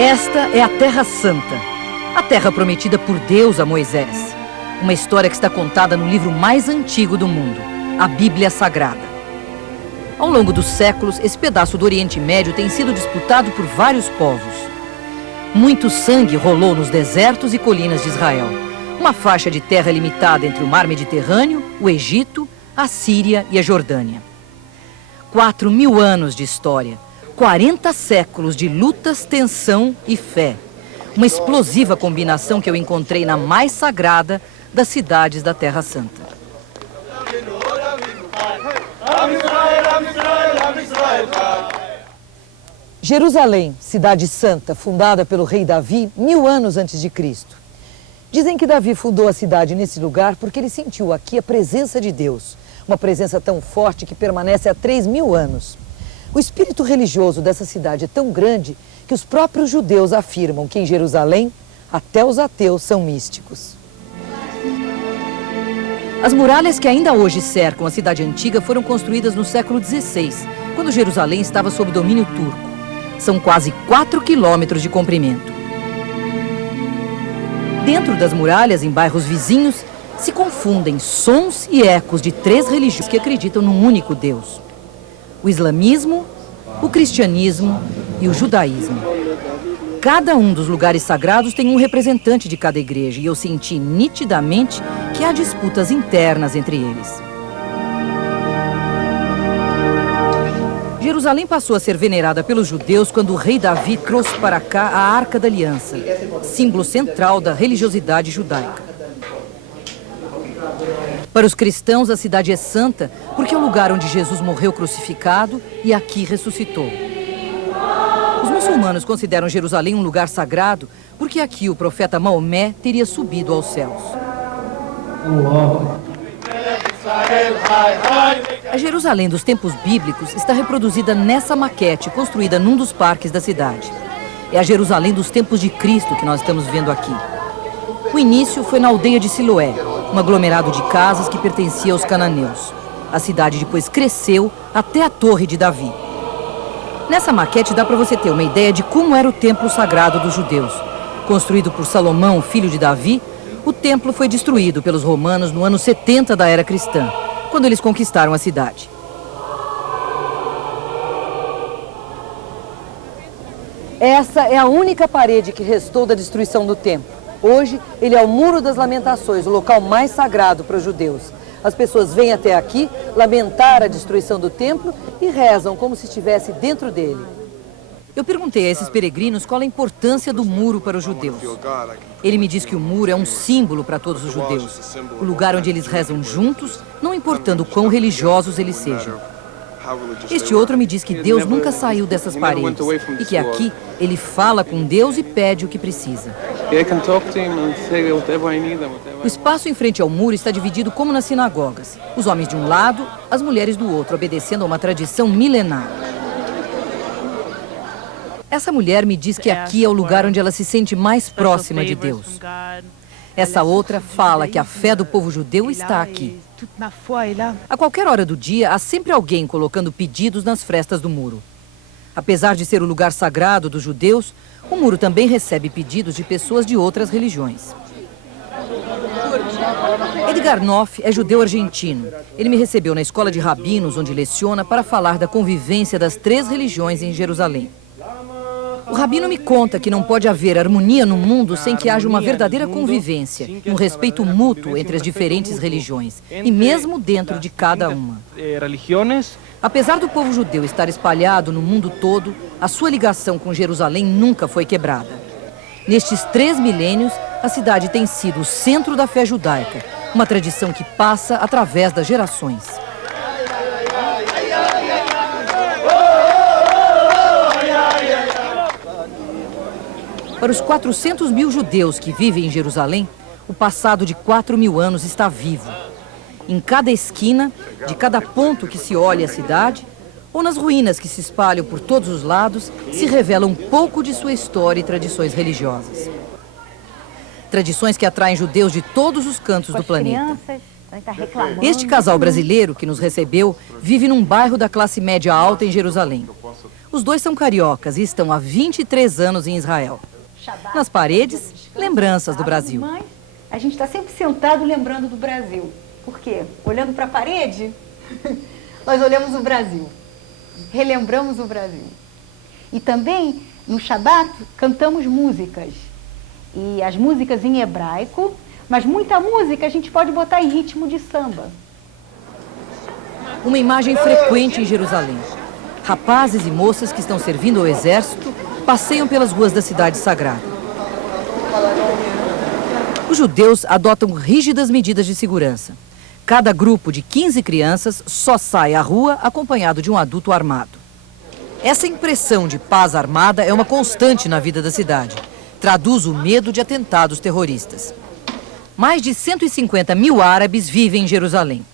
Esta é a Terra Santa, a terra prometida por Deus a Moisés. Uma história que está contada no livro mais antigo do mundo, a Bíblia Sagrada. Ao longo dos séculos, esse pedaço do Oriente Médio tem sido disputado por vários povos. Muito sangue rolou nos desertos e colinas de Israel, uma faixa de terra limitada entre o mar Mediterrâneo, o Egito, a Síria e a Jordânia. 4.000 anos de história, 40 séculos de lutas, tensão e fé. Uma explosiva combinação que eu encontrei na mais sagrada das cidades da Terra Santa. Jerusalém, cidade santa, fundada pelo rei Davi 1000 anos antes de Cristo. Dizem que Davi fundou a cidade nesse lugar porque ele sentiu aqui a presença de Deus. Uma presença tão forte que permanece há 3000 anos. O espírito religioso dessa cidade é tão grande que os próprios judeus afirmam que em Jerusalém até os ateus são místicos. As muralhas que ainda hoje cercam a cidade antiga foram construídas no século XVI, quando Jerusalém estava sob domínio turco. São quase 4 quilômetros de comprimento. Dentro das muralhas, em bairros vizinhos, se confundem sons e ecos de 3 religiões que acreditam num único Deus: o islamismo, o cristianismo e o judaísmo. Cada um dos lugares sagrados tem um representante de cada igreja e eu senti nitidamente que há disputas internas entre eles. Jerusalém passou a ser venerada pelos judeus quando o rei Davi trouxe para cá a Arca da Aliança, símbolo central da religiosidade judaica. Para os cristãos, a cidade é santa porque é o lugar onde Jesus morreu crucificado e aqui ressuscitou. Os muçulmanos consideram Jerusalém um lugar sagrado porque aqui o profeta Maomé teria subido aos céus. A Jerusalém dos tempos bíblicos está reproduzida nessa maquete construída num dos parques da cidade. É a Jerusalém dos tempos de Cristo que nós estamos vendo aqui. O início foi na aldeia de Siloé, um aglomerado de casas que pertencia aos cananeus. A cidade depois cresceu até a Torre de Davi. Nessa maquete dá para você ter uma ideia de como era o templo sagrado dos judeus. Construído por Salomão, filho de Davi, o templo foi destruído pelos romanos no ano 70 da era cristã, quando eles conquistaram a cidade. Essa é a única parede que restou da destruição do templo. Hoje, ele é o Muro das Lamentações, o local mais sagrado para os judeus. As pessoas vêm até aqui lamentar a destruição do templo e rezam como se estivesse dentro dele. Eu perguntei a esses peregrinos qual a importância do muro para os judeus. Ele me diz que o muro é um símbolo para todos os judeus. O lugar onde eles rezam juntos, não importando quão religiosos eles sejam. Este outro me diz que Deus nunca saiu dessas paredes e que aqui ele fala com Deus e pede o que precisa. O espaço em frente ao muro está dividido como nas sinagogas. Os homens de um lado, as mulheres do outro, obedecendo a uma tradição milenar. Essa mulher me diz que aqui é o lugar onde ela se sente mais próxima de Deus. Essa outra fala que a fé do povo judeu está aqui. A qualquer hora do dia, há sempre alguém colocando pedidos nas frestas do muro. Apesar de ser o lugar sagrado dos judeus, o muro também recebe pedidos de pessoas de outras religiões. Edgar Noff é judeu argentino. Ele me recebeu na escola de rabinos, onde leciona, para falar da convivência das 3 religiões em Jerusalém. O rabino me conta que não pode haver harmonia no mundo sem que haja uma verdadeira convivência, um respeito mútuo entre as diferentes religiões, e mesmo dentro de cada uma. Apesar do povo judeu estar espalhado no mundo todo, a sua ligação com Jerusalém nunca foi quebrada. Nestes 3 milênios, a cidade tem sido o centro da fé judaica, uma tradição que passa através das gerações. Para os 400.000 judeus que vivem em Jerusalém, o passado de 4.000 anos está vivo. Em cada esquina, de cada ponto que se olha a cidade, ou nas ruínas que se espalham por todos os lados, se revela um pouco de sua história e tradições religiosas. Tradições que atraem judeus de todos os cantos do planeta. Este casal brasileiro que nos recebeu vive num bairro da classe média alta em Jerusalém. Os dois são cariocas e estão há 23 anos em Israel. Nas paredes, lembranças do Brasil. A gente está sempre sentado lembrando do Brasil. Por quê? Olhando para a parede, nós olhamos o Brasil, relembramos o Brasil. E também, no Shabat, cantamos músicas. E as músicas em hebraico, mas muita música a gente pode botar em ritmo de samba. Uma imagem frequente em Jerusalém. Rapazes e moças que estão servindo ao exército passeiam pelas ruas da cidade sagrada. Os judeus adotam rígidas medidas de segurança. Cada grupo de 15 crianças só sai à rua acompanhado de um adulto armado. Essa impressão de paz armada é uma constante na vida da cidade. Traduz o medo de atentados terroristas. Mais de 150 mil árabes vivem em Jerusalém.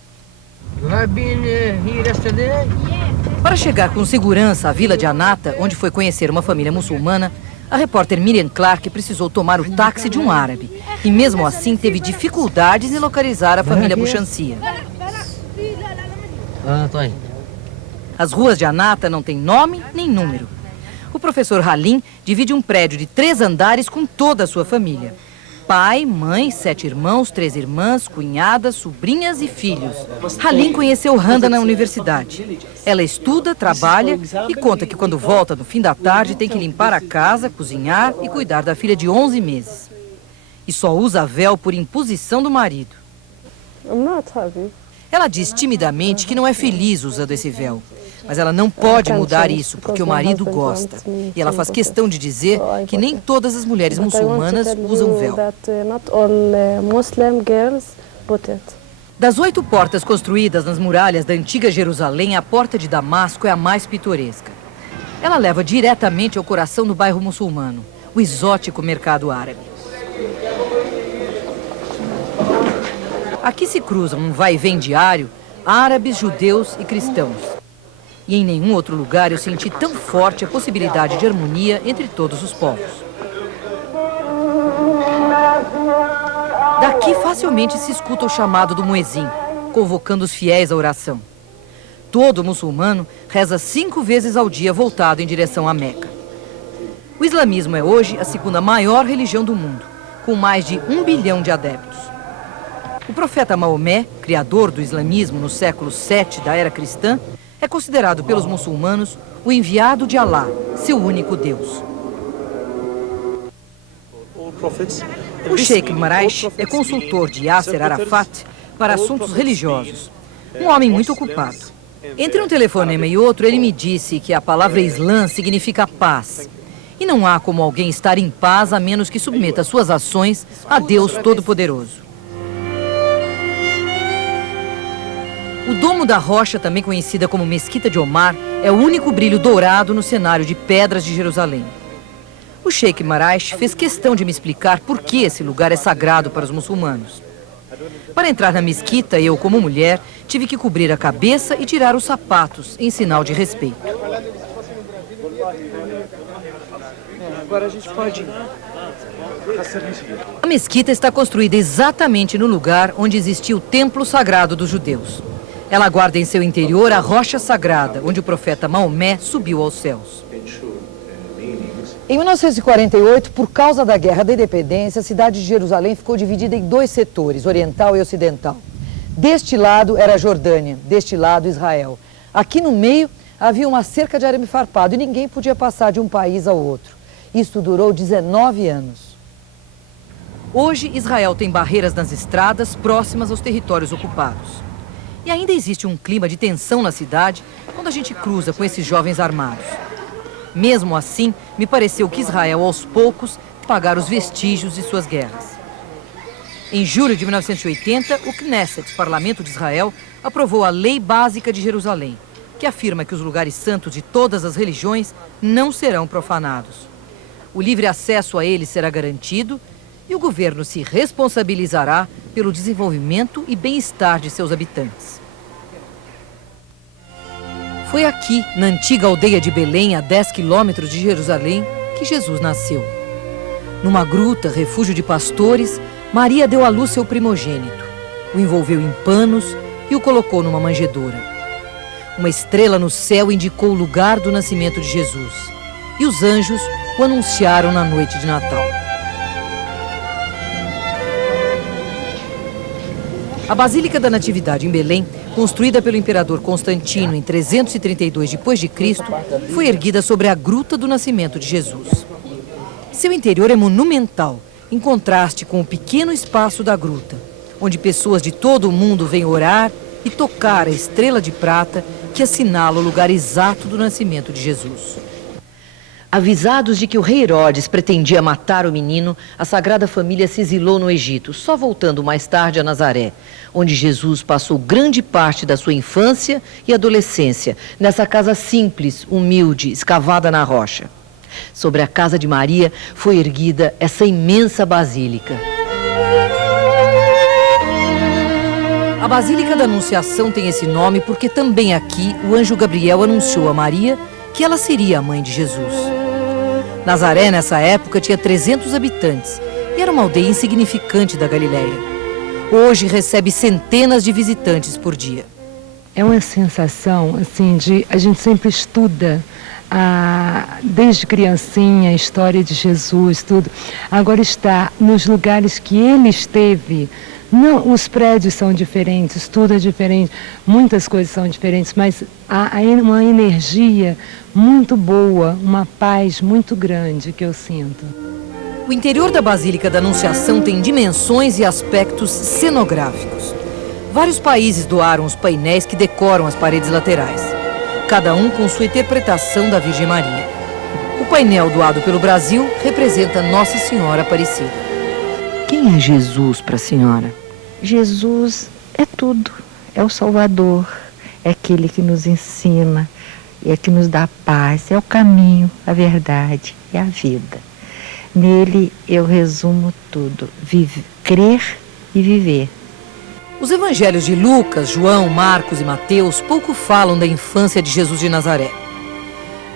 Para chegar com segurança à vila de Anata, onde foi conhecer uma família muçulmana, a repórter Miriam Clark precisou tomar o táxi de um árabe. E mesmo assim teve dificuldades em localizar a família Bouchancia. As ruas de Anata não têm nome nem número. O professor Halim divide um prédio de 3 andares com toda a sua família. Pai, mãe, 7 irmãos, 3 irmãs, cunhadas, sobrinhas e filhos. Halim conheceu Randa na universidade. Ela estuda, trabalha e conta que quando volta no fim da tarde tem que limpar a casa, cozinhar e cuidar da filha de 11 meses. E só usa véu por imposição do marido. Ela diz timidamente que não é feliz usando esse véu. Mas ela não pode mudar isso, porque o marido gosta. E ela faz questão de dizer que nem todas as mulheres muçulmanas usam véu. Das 8 portas construídas nas muralhas da antiga Jerusalém, a porta de Damasco é a mais pitoresca. Ela leva diretamente ao coração do bairro muçulmano, o exótico mercado árabe. Aqui se cruzam um vai e vem diário, árabes, judeus e cristãos. E em nenhum outro lugar eu senti tão forte a possibilidade de harmonia entre todos os povos. Daqui facilmente se escuta o chamado do muezim, convocando os fiéis à oração. Todo muçulmano reza 5 vezes ao dia voltado em direção a Meca. O islamismo é hoje a 2ª maior religião do mundo, com mais de 1 bilhão de adeptos. O profeta Maomé, criador do islamismo no século VII da era cristã, é considerado pelos muçulmanos o enviado de Alá, seu único Deus. O Sheikh Maraish é consultor de Yasser Arafat para assuntos religiosos. Um homem muito ocupado. Entre um telefonema e outro, ele me disse que a palavra Islã significa paz. E não há como alguém estar em paz a menos que submeta suas ações a Deus Todo-Poderoso. O Domo da Rocha, também conhecida como Mesquita de Omar, é o único brilho dourado no cenário de pedras de Jerusalém. O Sheikh Maraish fez questão de me explicar por que esse lugar é sagrado para os muçulmanos. Para entrar na mesquita, eu, como mulher, tive que cobrir a cabeça e tirar os sapatos, em sinal de respeito. Agora a gente pode ir. A mesquita está construída exatamente no lugar onde existia o templo sagrado dos judeus. Ela guarda em seu interior a rocha sagrada, onde o profeta Maomé subiu aos céus. Em 1948, por causa da Guerra da Independência, a cidade de Jerusalém ficou dividida em 2 setores, oriental e ocidental. Deste lado era a Jordânia, deste lado Israel. Aqui no meio havia uma cerca de arame farpado e ninguém podia passar de um país ao outro. Isso durou 19 anos. Hoje, Israel tem barreiras nas estradas próximas aos territórios ocupados. E ainda existe um clima de tensão na cidade quando a gente cruza com esses jovens armados. Mesmo assim, me pareceu que Israel, aos poucos, pagar os vestígios de suas guerras. Em julho de 1980, o Knesset, Parlamento de Israel, aprovou a Lei Básica de Jerusalém, que afirma que os lugares santos de todas as religiões não serão profanados. O livre acesso a eles será garantido e o governo se responsabilizará pelo desenvolvimento e bem-estar de seus habitantes. Foi aqui, na antiga aldeia de Belém, a 10 quilômetros de Jerusalém, que Jesus nasceu. Numa gruta, refúgio de pastores, Maria deu à luz seu primogênito, o envolveu em panos e o colocou numa manjedoura. Uma estrela no céu indicou o lugar do nascimento de Jesus, e os anjos o anunciaram na noite de Natal. A Basílica da Natividade em Belém, construída pelo imperador Constantino em 332 d.C., foi erguida sobre a gruta do nascimento de Jesus. Seu interior é monumental, em contraste com o pequeno espaço da gruta, onde pessoas de todo o mundo vêm orar e tocar a estrela de prata que assinala o lugar exato do nascimento de Jesus. Avisados de que o rei Herodes pretendia matar o menino, a Sagrada Família se exilou no Egito, só voltando mais tarde a Nazaré, onde Jesus passou grande parte da sua infância e adolescência, nessa casa simples, humilde, escavada na rocha. Sobre a casa de Maria foi erguida essa imensa basílica. A Basílica da Anunciação tem esse nome porque também aqui o anjo Gabriel anunciou a Maria que ela seria a mãe de Jesus. Nazaré, nessa época, tinha 300 habitantes e era uma aldeia insignificante da Galileia. Hoje recebe centenas de visitantes por dia. É uma sensação, assim, a gente sempre estuda, desde criancinha, a história de Jesus, tudo. Agora está nos lugares que ele esteve. Não, os prédios são diferentes, tudo é diferente, muitas coisas são diferentes, mas há uma energia muito boa, uma paz muito grande que eu sinto. O interior da Basílica da Anunciação tem dimensões e aspectos cenográficos. Vários países doaram os painéis que decoram as paredes laterais, cada um com sua interpretação da Virgem Maria. O painel doado pelo Brasil representa Nossa Senhora Aparecida. Quem é Jesus para a senhora? Jesus é tudo, é o Salvador, é aquele que nos ensina, é que nos dá paz, é o caminho, a verdade, é a vida. Nele eu resumo tudo, crer e viver. Os evangelhos de Lucas, João, Marcos e Mateus pouco falam da infância de Jesus de Nazaré.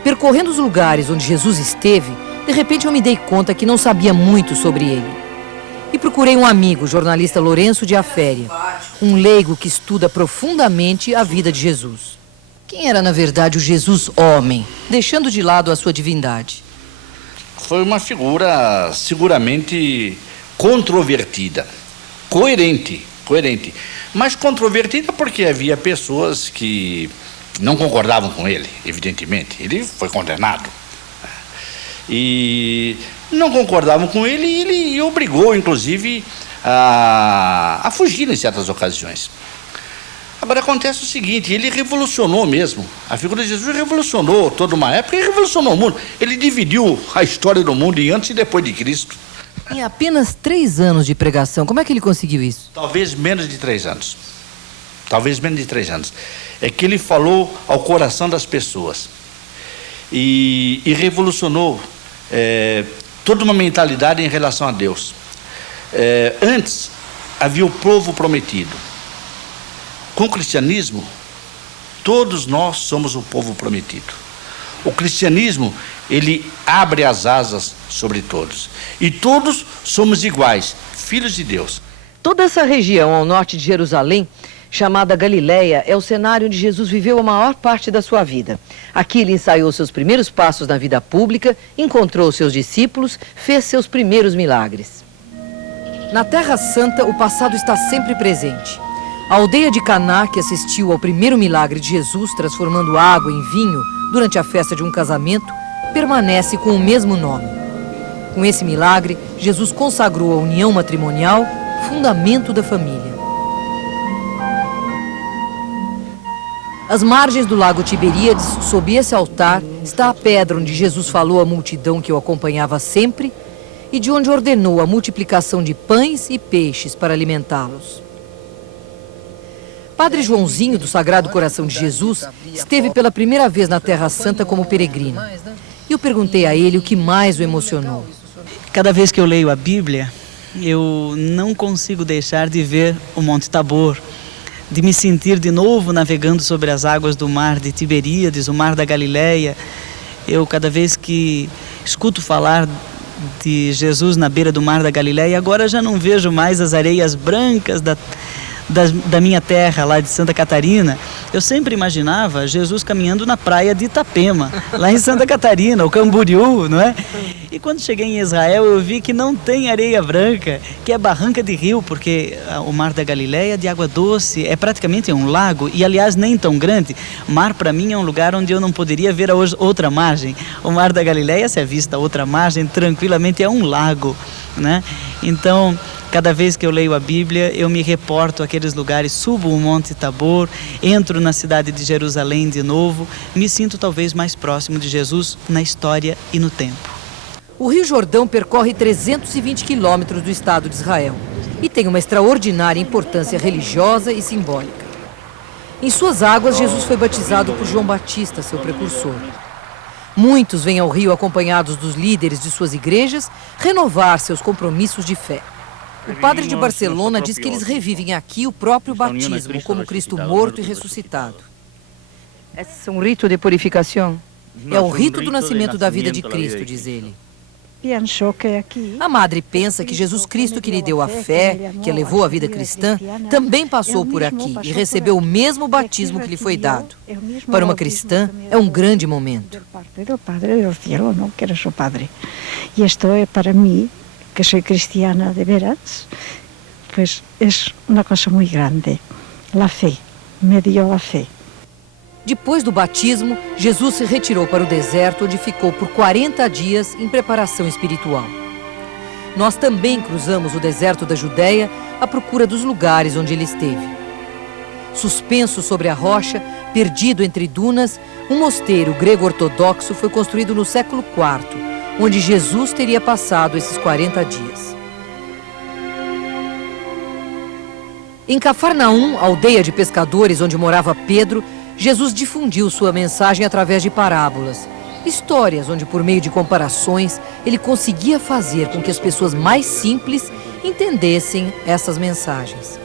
Percorrendo os lugares onde Jesus esteve, de repente eu me dei conta que não sabia muito sobre ele. E procurei um amigo, o jornalista Lourenço de Aféria, um leigo que estuda profundamente a vida de Jesus. Quem era, na verdade, o Jesus homem, deixando de lado a sua divindade? Foi uma figura seguramente controvertida, coerente, mas controvertida porque havia pessoas que não concordavam com ele, evidentemente. Ele foi condenado. E não concordavam com ele e ele obrigou, inclusive, a fugir em certas ocasiões. Agora acontece o seguinte, ele revolucionou mesmo. A figura de Jesus revolucionou toda uma época e revolucionou o mundo. Ele dividiu a história do mundo em antes e depois de Cristo. Em apenas 3 anos de pregação, como é que ele conseguiu isso? Talvez menos de 3 anos. É que ele falou ao coração das pessoas. E revolucionou toda uma mentalidade em relação a Deus. Antes, havia o povo prometido. Com o cristianismo, todos nós somos o povo prometido. O cristianismo, ele abre as asas sobre todos. E todos somos iguais, filhos de Deus. Toda essa região ao norte de Jerusalém, chamada Galileia, é o cenário onde Jesus viveu a maior parte da sua vida. Aqui ele ensaiou seus primeiros passos na vida pública, encontrou seus discípulos, fez seus primeiros milagres. Na Terra Santa, o passado está sempre presente. A aldeia de Caná, que assistiu ao primeiro milagre de Jesus, transformando água em vinho durante a festa de um casamento, permanece com o mesmo nome. Com esse milagre, Jesus consagrou a união matrimonial, fundamento da família. Às margens do lago Tiberíades, sob esse altar, está a pedra onde Jesus falou à multidão que o acompanhava sempre e de onde ordenou a multiplicação de pães e peixes para alimentá-los. Padre Joãozinho, do Sagrado Coração de Jesus, esteve pela primeira vez na Terra Santa como peregrino. E eu perguntei a ele o que mais o emocionou. Cada vez que eu leio a Bíblia, eu não consigo deixar de ver o Monte Tabor, de me sentir de novo navegando sobre as águas do mar de Tiberíades, o mar da Galileia. Eu, cada vez que escuto falar de Jesus na beira do mar da Galileia, agora já não vejo mais as areias brancas da minha terra, lá de Santa Catarina, eu sempre imaginava Jesus caminhando na praia de Itapema, lá em Santa Catarina, o Camboriú, não é? E quando cheguei em Israel, eu vi que não tem areia branca, que é barranca de rio, porque o Mar da Galileia, de água doce, é praticamente um lago, e aliás nem tão grande. Mar para mim é um lugar onde eu não poderia ver a outra margem. O Mar da Galileia, se é vista a outra margem, tranquilamente é um lago, né? Então, cada vez que eu leio a Bíblia, eu me reporto àqueles lugares, subo o Monte Tabor, entro na cidade de Jerusalém de novo, me sinto talvez mais próximo de Jesus na história e no tempo. O Rio Jordão percorre 320 quilômetros do Estado de Israel e tem uma extraordinária importância religiosa e simbólica. Em suas águas, Jesus foi batizado por João Batista, seu precursor. Muitos vêm ao rio acompanhados dos líderes de suas igrejas renovar seus compromissos de fé. O padre de Barcelona diz que eles revivem aqui o próprio batismo, como Cristo morto e ressuscitado. É um rito de purificação? É o rito do nascimento da vida de Cristo, diz ele. A madre pensa que Jesus Cristo, que lhe deu a fé, que levou a vida cristã, também passou por aqui e recebeu o mesmo batismo que lhe foi dado. Para uma cristã, é um grande momento. E isto é para mim, que sou cristiana de veras, pues é uma coisa muito grande. A fé, me deu a fé. Depois do batismo, Jesus se retirou para o deserto, onde ficou por 40 dias em preparação espiritual. Nós também cruzamos o deserto da Judéia à procura dos lugares onde ele esteve. Suspenso sobre a rocha, perdido entre dunas, um mosteiro grego-ortodoxo foi construído no século IV, onde Jesus teria passado esses 40 dias. Em Cafarnaum, aldeia de pescadores onde morava Pedro, Jesus difundiu sua mensagem através de parábolas, histórias onde, por meio de comparações, ele conseguia fazer com que as pessoas mais simples entendessem essas mensagens.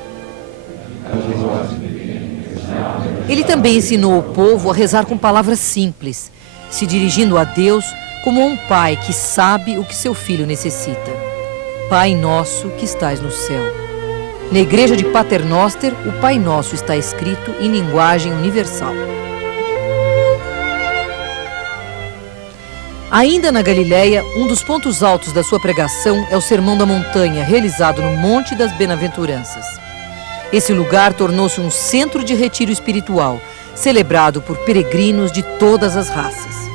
Ele também ensinou o povo a rezar com palavras simples, se dirigindo a Deus como a um pai que sabe o que seu filho necessita. Pai nosso que estais no céu. Na igreja de Paternoster, o Pai Nosso está escrito em linguagem universal. Ainda na Galileia, um dos pontos altos da sua pregação é o Sermão da Montanha, realizado no Monte das Bem-aventuranças. Esse lugar tornou-se um centro de retiro espiritual, celebrado por peregrinos de todas as raças.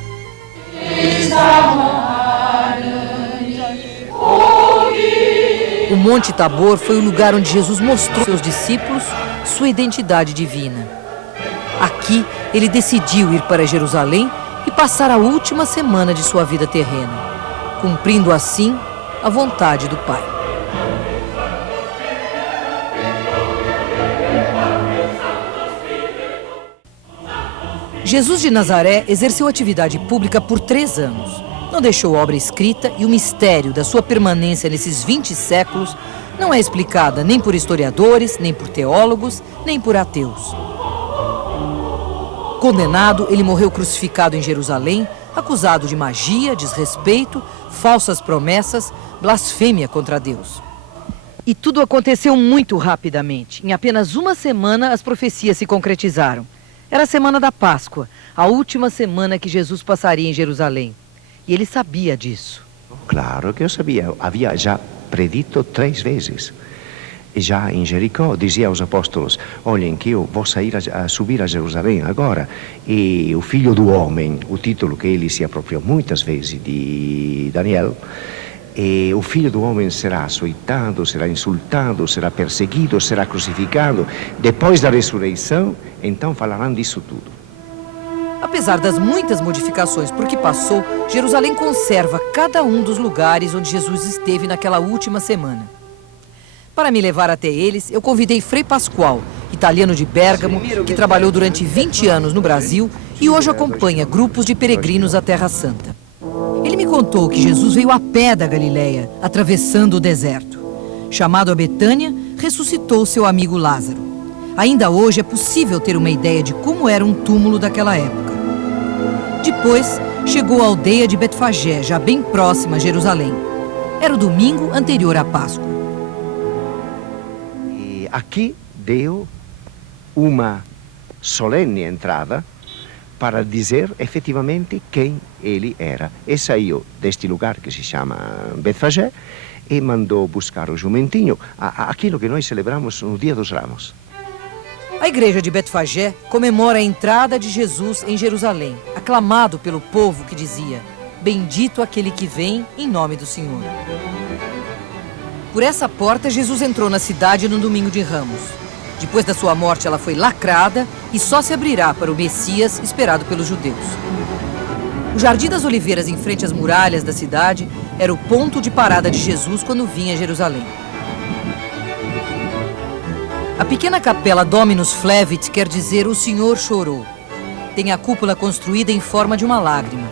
O Monte Tabor foi o lugar onde Jesus mostrou aos seus discípulos sua identidade divina. Aqui, ele decidiu ir para Jerusalém e passar a última semana de sua vida terrena, cumprindo assim a vontade do Pai. Jesus de Nazaré exerceu atividade pública por 3 anos. Não deixou obra escrita e o mistério da sua permanência nesses 20 séculos não é explicada nem por historiadores, nem por teólogos, nem por ateus. Condenado, ele morreu crucificado em Jerusalém, acusado de magia, desrespeito, falsas promessas, blasfêmia contra Deus. E tudo aconteceu muito rapidamente. Em apenas uma semana, as profecias se concretizaram. Era a semana da Páscoa, a última semana que Jesus passaria em Jerusalém. E ele sabia disso. Claro que eu sabia, havia já predito 3 vezes. E já em Jericó dizia aos apóstolos: olhem que eu vou subir a Jerusalém agora, e o Filho do Homem, o título que ele se apropriou muitas vezes de Daniel, e o Filho do Homem será açoitado, será insultado, será perseguido, será crucificado. Depois da ressurreição, então falarão disso tudo. Apesar das muitas modificações por que passou, Jerusalém conserva cada um dos lugares onde Jesus esteve naquela última semana. Para me levar até eles, eu convidei Frei Pascoal, italiano de Bérgamo, que trabalhou durante 20 anos no Brasil e hoje acompanha grupos de peregrinos à Terra Santa. Ele me contou que Jesus veio a pé da Galileia, atravessando o deserto. Chamado a Betânia, ressuscitou seu amigo Lázaro. Ainda hoje é possível ter uma ideia de como era um túmulo daquela época. Depois, chegou à aldeia de Betfagé, já bem próxima a Jerusalém. Era o domingo anterior à Páscoa. E aqui deu uma solene entrada para dizer efetivamente quem ele era. E saiu deste lugar que se chama Betfagé e mandou buscar o jumentinho, aquilo que nós celebramos no Dia dos Ramos. A igreja de Betfagé comemora a entrada de Jesus em Jerusalém, aclamado pelo povo que dizia: bendito aquele que vem em nome do Senhor. Por essa porta, Jesus entrou na cidade no domingo de Ramos. Depois da sua morte, ela foi lacrada e só se abrirá para o Messias esperado pelos judeus. O Jardim das Oliveiras, em frente às muralhas da cidade, era o ponto de parada de Jesus quando vinha a Jerusalém. A pequena capela Dominus Flevit quer dizer o Senhor chorou. Tem a cúpula construída em forma de uma lágrima.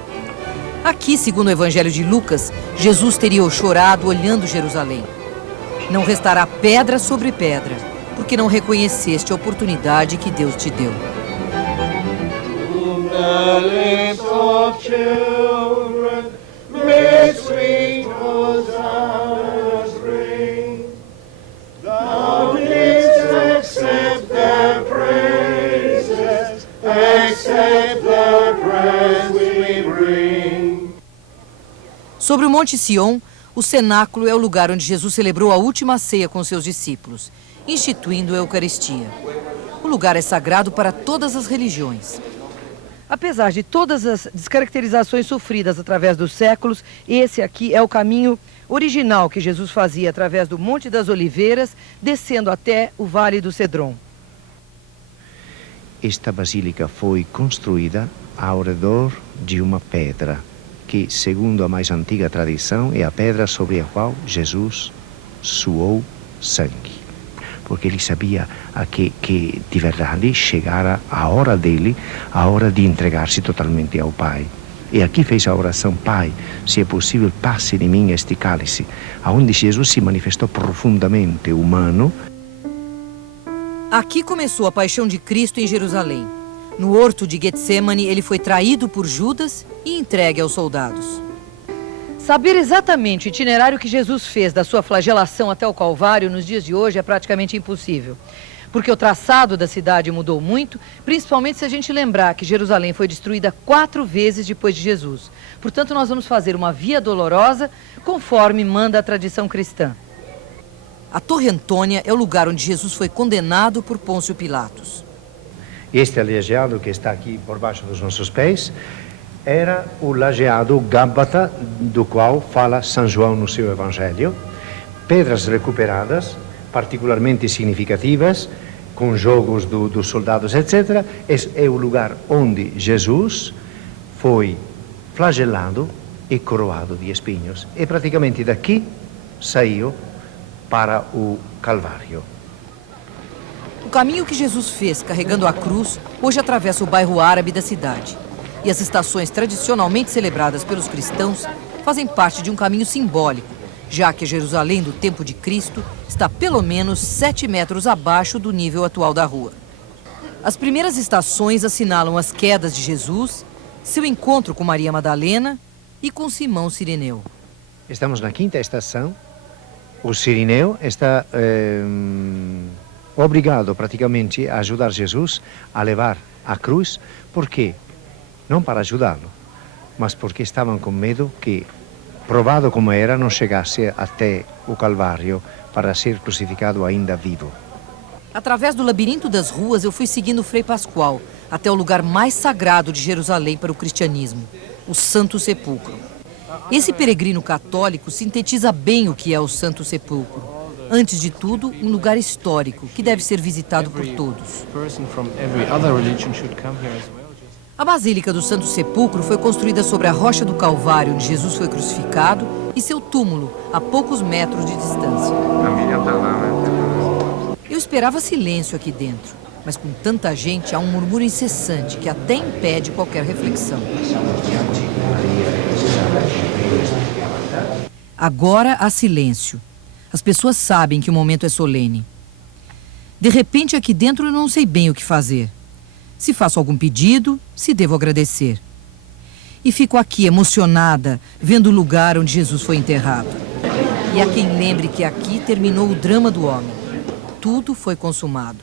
Aqui, segundo o Evangelho de Lucas, Jesus teria chorado olhando Jerusalém. Não restará pedra sobre pedra, porque não reconheceste a oportunidade que Deus te deu. Sobre o Monte Sião, o cenáculo é o lugar onde Jesus celebrou a última ceia com seus discípulos, instituindo a Eucaristia. O lugar é sagrado para todas as religiões. Apesar de todas as descaracterizações sofridas através dos séculos, esse aqui é o caminho original que Jesus fazia através do Monte das Oliveiras, descendo até o Vale do Cedron. Esta basílica foi construída ao redor de uma pedra, que, segundo a mais antiga tradição, é a pedra sobre a qual Jesus suou sangue. Porque ele sabia que de verdade chegara a hora dele, a hora de entregar-se totalmente ao Pai. E aqui fez a oração: Pai, se é possível, passe de mim este cálice, aonde Jesus se manifestou profundamente humano. Aqui começou a paixão de Cristo em Jerusalém. No horto de Getsemane, ele foi traído por Judas e entregue aos soldados. Saber exatamente o itinerário que Jesus fez da sua flagelação até o Calvário nos dias de hoje é praticamente impossível. Porque o traçado da cidade mudou muito, principalmente se a gente lembrar que Jerusalém foi destruída 4 vezes depois de Jesus. Portanto, nós vamos fazer uma via dolorosa conforme manda a tradição cristã. A Torre Antônia é o lugar onde Jesus foi condenado por Pôncio Pilatos. Este lajeado que está aqui por baixo dos nossos pés era o lajeado Gábata, do qual fala São João no seu Evangelho. Pedras recuperadas, particularmente significativas, com jogos dos soldados, etc. É o lugar onde Jesus foi flagelado e coroado de espinhos. E praticamente daqui saiu para o Calvário. O caminho que Jesus fez carregando a cruz hoje atravessa o bairro árabe da cidade. E as estações tradicionalmente celebradas pelos cristãos fazem parte de um caminho simbólico, já que Jerusalém do tempo de Cristo está pelo menos 7 metros abaixo do nível atual da rua. As primeiras estações assinalam as quedas de Jesus, seu encontro com Maria Madalena e com Simão Cireneu. Estamos na 5ª estação. O Cireneu está obrigado praticamente a ajudar Jesus a levar a cruz. Por quê? Não para ajudá-lo, mas porque estavam com medo que, provado como era, não chegasse até o Calvário para ser crucificado ainda vivo. Através do labirinto das ruas, eu fui seguindo Frei Pascoal até o lugar mais sagrado de Jerusalém para o cristianismo, o Santo Sepulcro. Esse peregrino católico sintetiza bem o que é o Santo Sepulcro. Antes de tudo, um lugar histórico que deve ser visitado por todos. A Basílica do Santo Sepulcro foi construída sobre a rocha do Calvário, onde Jesus foi crucificado, e seu túmulo, a poucos metros de distância. Eu esperava silêncio aqui dentro, mas com tanta gente há um murmúrio incessante que até impede qualquer reflexão. Agora há silêncio. As pessoas sabem que o momento é solene. De repente, aqui dentro eu não sei bem o que fazer. Se faço algum pedido, se devo agradecer. E fico aqui emocionada, vendo o lugar onde Jesus foi enterrado. E há quem lembre que aqui terminou o drama do homem. tudo foi consumado.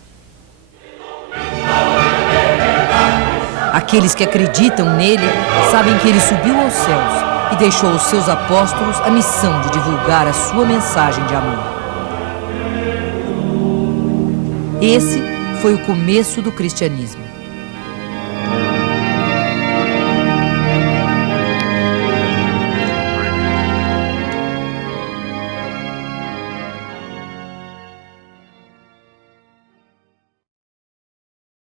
Aqueles que acreditam nele sabem que ele subiu aos céus e deixou aos seus apóstolos a missão de divulgar a sua mensagem de amor. Esse foi o começo do cristianismo.